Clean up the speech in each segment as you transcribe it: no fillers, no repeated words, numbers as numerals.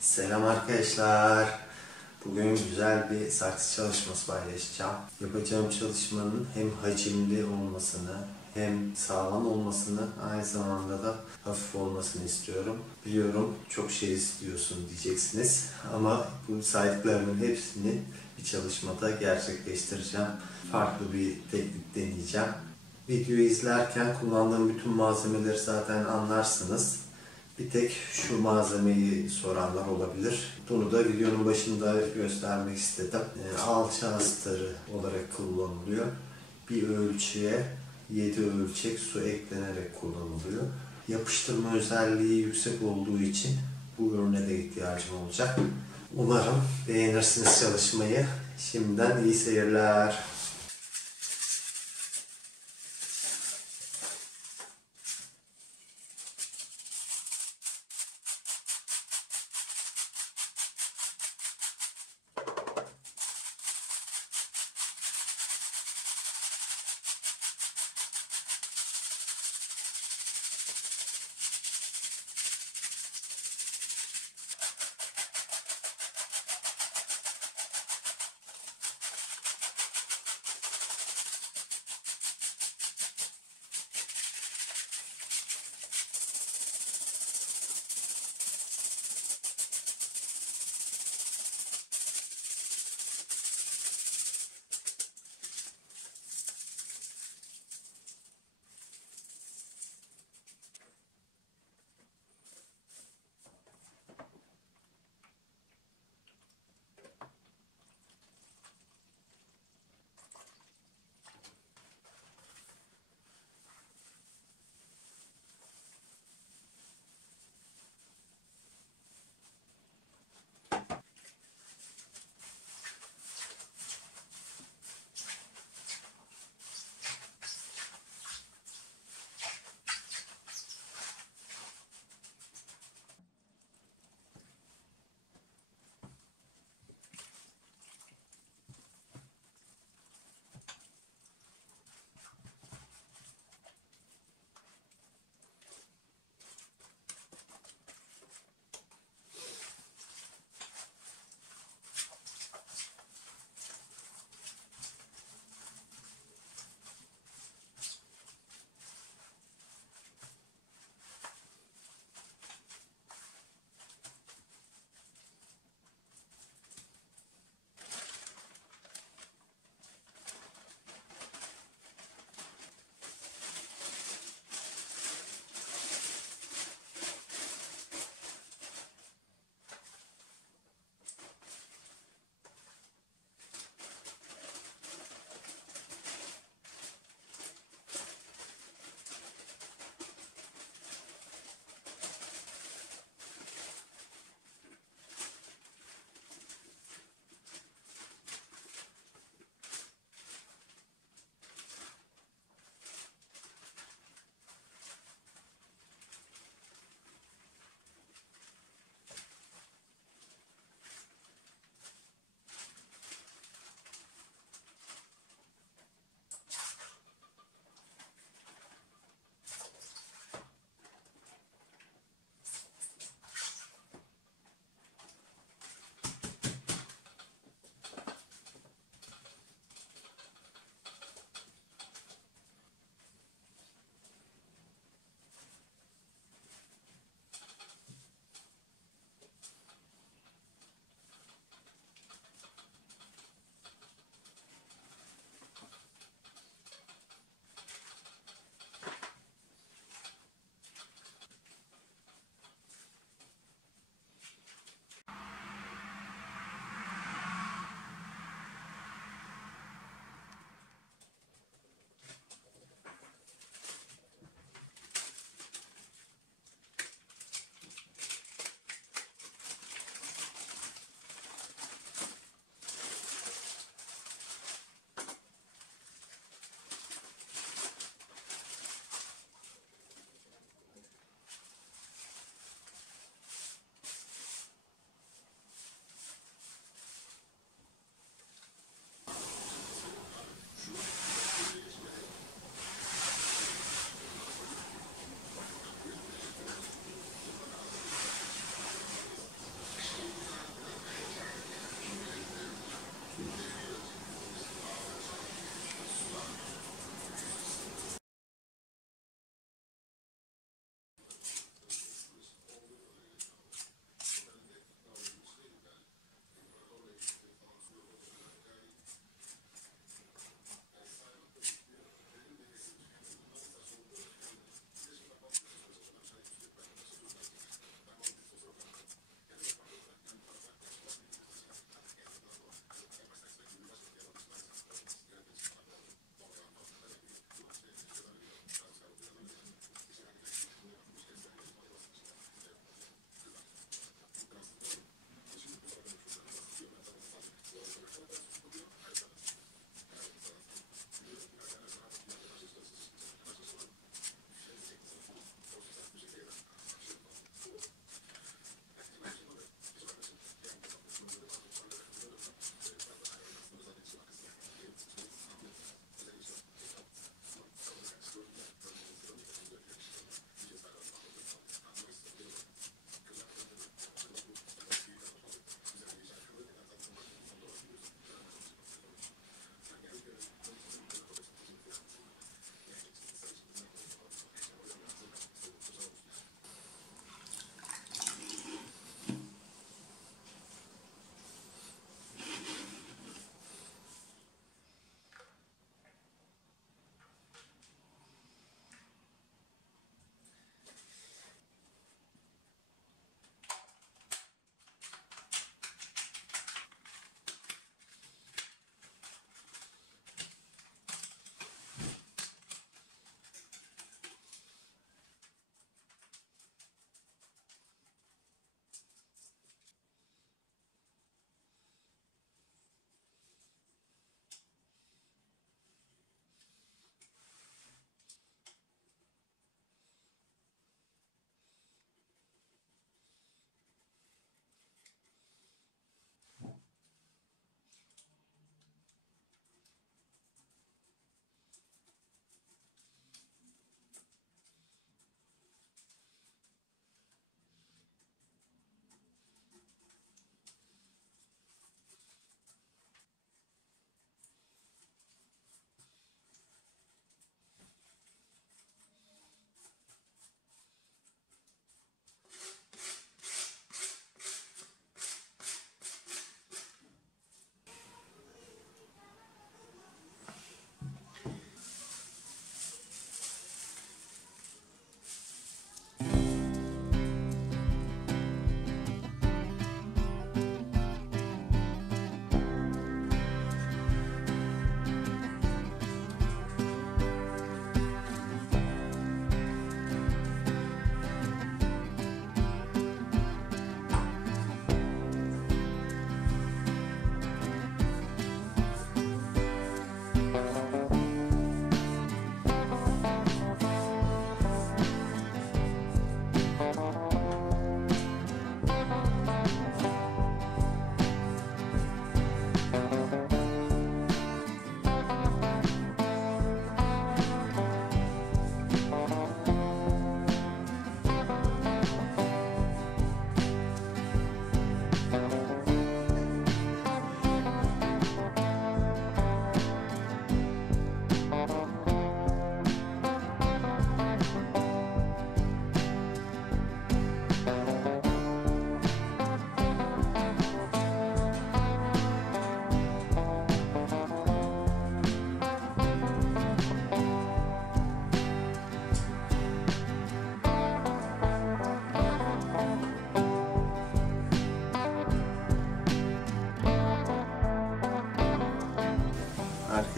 Selam arkadaşlar. Bugün güzel bir saksı çalışması paylaşacağım. Yapacağım çalışmanın hem hacimli olmasını hem sağlam olmasını aynı zamanda da hafif olmasını istiyorum. Biliyorum çok şey istiyorsun diyeceksiniz ama bu saydıklarımın hepsini bir çalışmada gerçekleştireceğim. Farklı bir teknik deneyeceğim. Videoyu izlerken kullandığım bütün malzemeleri zaten anlarsınız. Bir tek şu malzemeyi soranlar olabilir. Bunu da videonun başında göstermek istedim. Alçı astarı olarak kullanılıyor. Bir ölçüye 7 ölçek su eklenerek kullanılıyor. Yapıştırma özelliği yüksek olduğu için bu ürüne de ihtiyacım olacak. Umarım beğenirsiniz çalışmayı. Şimdiden iyi seyirler.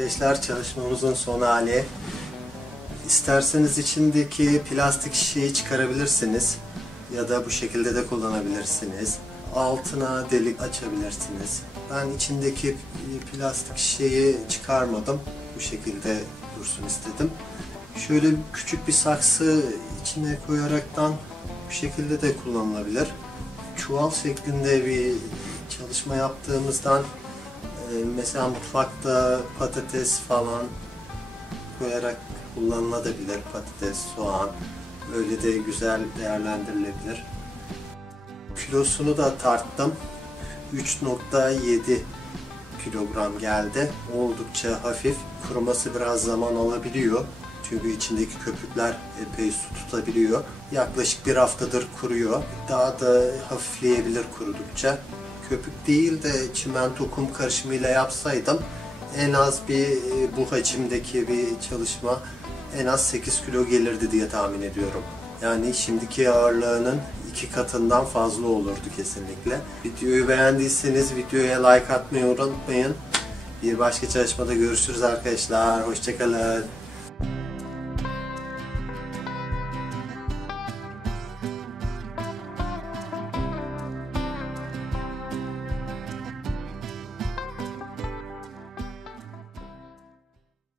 Arkadaşlar, çalışmamızın son hali. İsterseniz içindeki plastik şişeyi çıkarabilirsiniz. Ya da bu şekilde de kullanabilirsiniz. Altına delik açabilirsiniz. Ben içindeki plastik şişeyi çıkarmadım. Bu şekilde dursun istedim. Şöyle küçük bir saksı içine koyaraktan bu şekilde de kullanılabilir. Çuval şeklinde bir çalışma yaptığımızdan mesela mutfakta patates falan koyarak kullanılabilir. Patates, soğan öyle de güzel değerlendirilebilir. Kilosunu da tarttım. 3,7 kilogram geldi. Oldukça hafif. Kuruması biraz zaman alabiliyor. Çünkü içindeki köpükler epey su tutabiliyor. Yaklaşık bir haftadır kuruyor. Daha da hafifleyebilir kurudukça. Köpük değil de çimento kum karışımıyla yapsaydım en az bu hacimdeki bir çalışma en az 8 kilo gelirdi diye tahmin ediyorum. Yani şimdiki ağırlığının 2 katından fazla olurdu kesinlikle. Videoyu beğendiyseniz videoya like atmayı unutmayın. Bir başka çalışmada görüşürüz arkadaşlar. Hoşça kalın.